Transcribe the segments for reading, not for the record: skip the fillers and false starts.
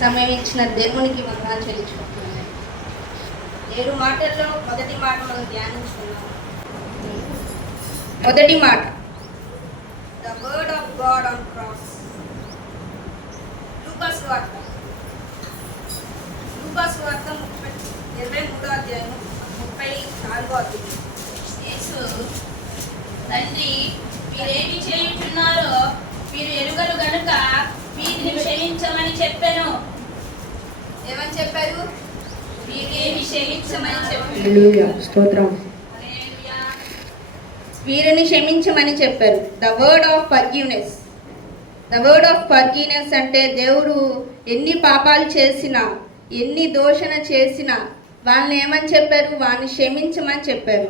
సమయం ఇచ్చిన దేవునికి వందనాలు చెల్లించుకుంటున్నాను. 7 మాటల్లో మొదటి మాట మనం ధ్యానించుకున్నాం. మొదటి మాట, the word of God on cross. లూకాసు వార్త 23వ అధ్యాయం 34వ అధ్యాయం. యేసు, తండ్రి, మీరేమి చేయుచున్నారో మీరు ఎరుగరు గనుక వీరిని క్షమించమని చెప్పాను. ఏమని చెప్పారు? వీరిని క్షమించమని చెప్పారు. స్తోత్రం. హల్లెలూయా. వీరిని క్షమించమని చెప్పారు. The word of forgiveness. The word of forgiveness అంటే దేవుడు ఎన్ని పాపాలు చేసినా, ఎన్ని దోషణ చేసినా వాళ్ళని ఏమని చెప్పారు? వాళ్ళని క్షమించమని చెప్పారు.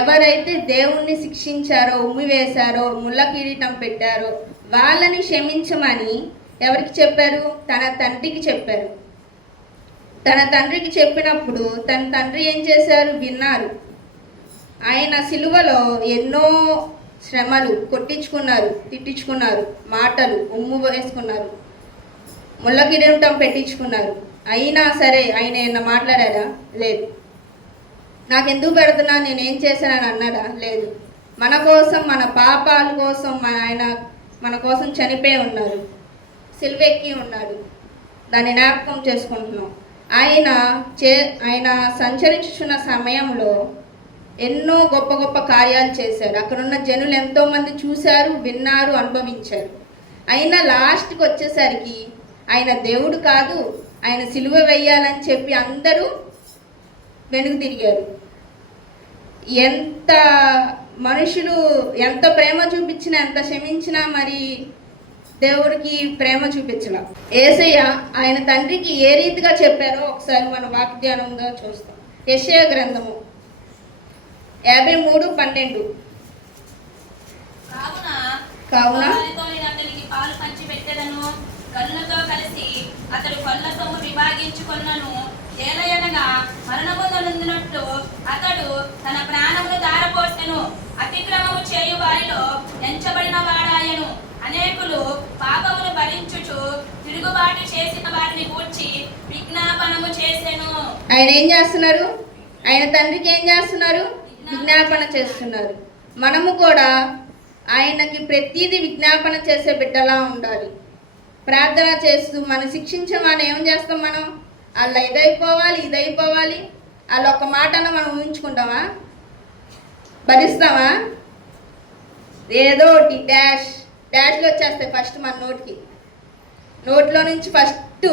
ఎవరైతే దేవుణ్ణి శిక్షించారో, ఉమ్మివేశారో, ముళ్ళ కిరీటం పెట్టారో వాళ్ళని క్షమించమని ఎవరికి చెప్పారు? తన తండ్రికి చెప్పారు. తన తండ్రికి చెప్పినప్పుడు తన తండ్రి ఏం చేశారు? విన్నారు. ఆయన సిలువలో ఎన్నో శ్రమలు కొట్టించుకున్నారు, తిట్టించుకున్నారు, మాటలు ఉమ్ము వేసుకున్నారు, ముళ్ళ కిరీటం పెట్టించుకున్నారు. అయినా సరే ఆయన ఏమన్నా మాట్లాడారా? లేదు. నాకెందుకు పెడుతున్నా, నేనేం చేశానని అన్నాడా? లేదు. మన కోసం, మన పాపాల కోసం ఆయన మన కోసం చనిపోయి ఉన్నారు, సిలువెక్కి ఉన్నాడు. దాన్ని జ్ఞాపకం చేసుకుంటున్నాం. ఆయన సంచరించుచున్న సమయంలో ఎన్నో గొప్ప గొప్ప కార్యాలు చేశారు. అక్కడున్న జనులు ఎంతోమంది చూశారు, విన్నారు, అనుభవించారు. అయినా లాస్ట్కి వచ్చేసరికి ఆయన దేవుడు కాదు, ఆయన సిలువ వేయాలని చెప్పి అందరూ వెనుక తిరిగారు. ఎంత మనుషులు ఎంత ప్రేమ చూపించినా, ఎంత క్షమించినా మరి దేవుడికి ప్రేమ చూపించలా. యేసయ్య ఆయన తండ్రికి ఏ రీతిగా చెప్పారో ఒకసారి మన వాక్ధ్యానంగా చూస్తాం. యెషయా గ్రంథము 53:12. కావున అతనికి పాలు పంచి పెట్టెదను, కళ్ళతో కలిసి అతడు కళ్ళ సొమ్ము విభాగించుకొన్నను. ఏలయనగా మరణమునందునట్లు అతడు తన ప్రాణమును ధారపోసెను. అతిక్రమము చేయు వారిలో ఎంచబడిన వాడాయను. అనేకులు పాపమును భరించుచు తిరుగుబాటు చేసిన వారిని గూర్చి విజ్ఞాపనము చేసెను. ఆయన ఏం చేస్తున్నారు? ఆయన తండ్రికి ఏం చేస్తున్నారు? విజ్ఞాపన చేస్తున్నారు. మనము కూడా ఆయనకి ప్రతిదీ విజ్ఞాపన చేసే బిడ్డలా ఉండాలి. ప్రార్థన చేస్తూ మనం శిక్షించమని ఏం చేస్తాం? మనం వాళ్ళు ఇదైపోవాలి, ఇదైపోవాలి, వాళ్ళు ఒక మాటన మనం ఊహించుకుంటామా? భరిస్తామా? ఏదో ఒకటి డాష్లు వచ్చేస్తాయి ఫస్ట్ మన నోట్లో నుంచి ఫస్ట్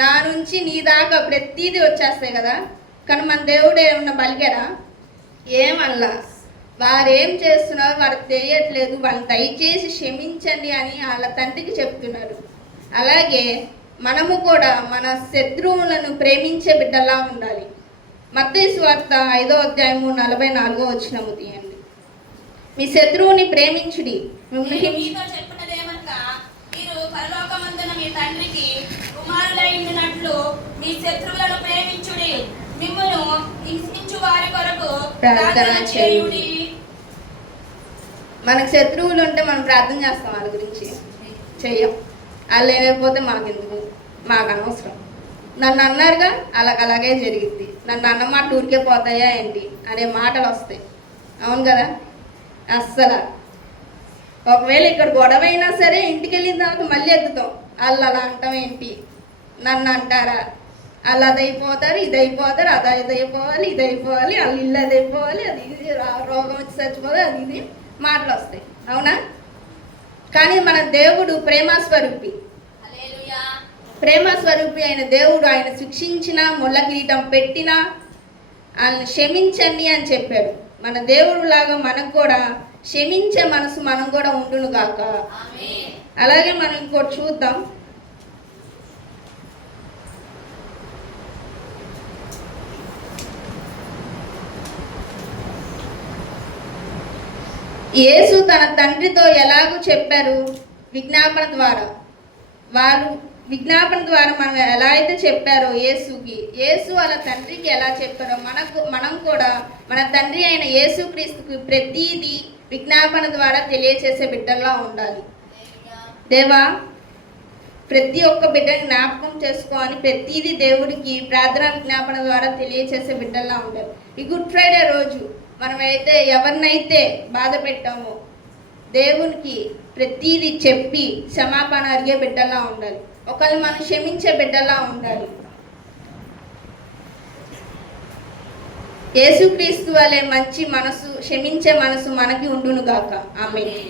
నా నుంచి నీ దాకా ప్రతిదీ వచ్చేస్తాయి కదా. కానీ మన దేవుడు ఏమన్నా బలిగారా? ఏమల్లా. వారు ఏం చేస్తున్నారో వారికి తెలియట్లేదు, వాళ్ళని దయచేసి క్షమించండి అని వాళ్ళ తండ్రికి చెప్తున్నారు. అలాగే మనము కూడా మన శత్రువులను ప్రేమించే బిడ్డలా ఉండాలి. మత్తయి సువార్త 5వ అధ్యాయము 44వ వచనము తీయండి. మీ శత్రువుని ప్రేమించుడి. మీతో చెప్పినదేమనగా, మీరు పరలోకమందున మీ తండ్రికి కుమారులైనట్లు మీ శత్రువులను ప్రేమించుడి, మిమ్మును హింసించు వారి కొరకు ప్రార్థన చేయుడి. మనకు శత్రువులు ఉంటే మనం ప్రార్థన చేస్తాం, వాళ్ళ గురించి చెయ్యం. వాళ్ళు ఏమైపోతే మాకెందుకు, మాకు అనవసరం. నన్ను అన్నారుగా, అలాగే జరిగింది. నన్ను అన్నమాట ఊరికే పోతాయా ఏంటి అనే మాటలు వస్తాయి. అవును కదా? అస్సలు ఒకవేళ ఇక్కడ గొడవ అయినా సరే ఇంటికి వెళ్ళిన తర్వాత మళ్ళీ ఎత్తుతాం. వాళ్ళు అలా అంటాం ఏంటి, నన్ను అంటారా, వాళ్ళు అదైపోతారు, ఇదైపోతారు, అదైపోవాలి, ఇదైపోవాలి, వాళ్ళు ఇల్లు అదైపోవాలి, అది ఇది రోగం వచ్చి చచ్చిపోవాలి, అది ఇది మాటలు వస్తాయి. అవునా? కానీ మన దేవుడు ప్రేమస్వరూపి. హల్లెలూయా. ప్రేమస్వరూపి అయిన దేవుడు ఆయన శిక్షించిన, ముళ్ళ కిరీటం పెట్టినా ఆయన క్షమించండి అని చెప్పాడు. మన దేవుడు లాగా మనకు కూడా క్షమించే మనసు మనం కూడా ఉండును గాక. ఆమేన్. అలాగే మనం ఇంకోటి చూద్దాం. యేసు తన తండ్రితో ఎలాగూ చెప్పారు? విజ్ఞాపన ద్వారా. విజ్ఞాపన ద్వారా మనం ఎలా అయితే చెప్పారో యేసు వాళ్ళ తండ్రికి ఎలా చెప్పారో మనం కూడా మన తండ్రి అయిన యేసుక్రీస్తుకి ప్రతిదీ విజ్ఞాపన ద్వారా తెలియచేసే బిడ్డల్లా ఉండాలి. దేవా ప్రతి ఒక్క బిడ్డని జ్ఞాపకం చేసుకోని ప్రతిదీ దేవుడికి ప్రార్థనా విజ్ఞాపన ద్వారా తెలియచేసే బిడ్డల్లా ఉండాలి. ఈ గుడ్ ఫ్రైడే రోజు మనమైతే ఎవరినైతే బాధ పెట్టామో దేవునికి ప్రతిదీ చెప్పి క్షమాపణ అడిగే బిడ్డలా ఉండాలి. ఒకళ్ళు మనం క్షమించే బిడ్డలా ఉండాలి. యేసుక్రీస్తు వలె మంచి మనసు, క్షమించే మనసు మనకి ఉండును గాక. ఆమేన్.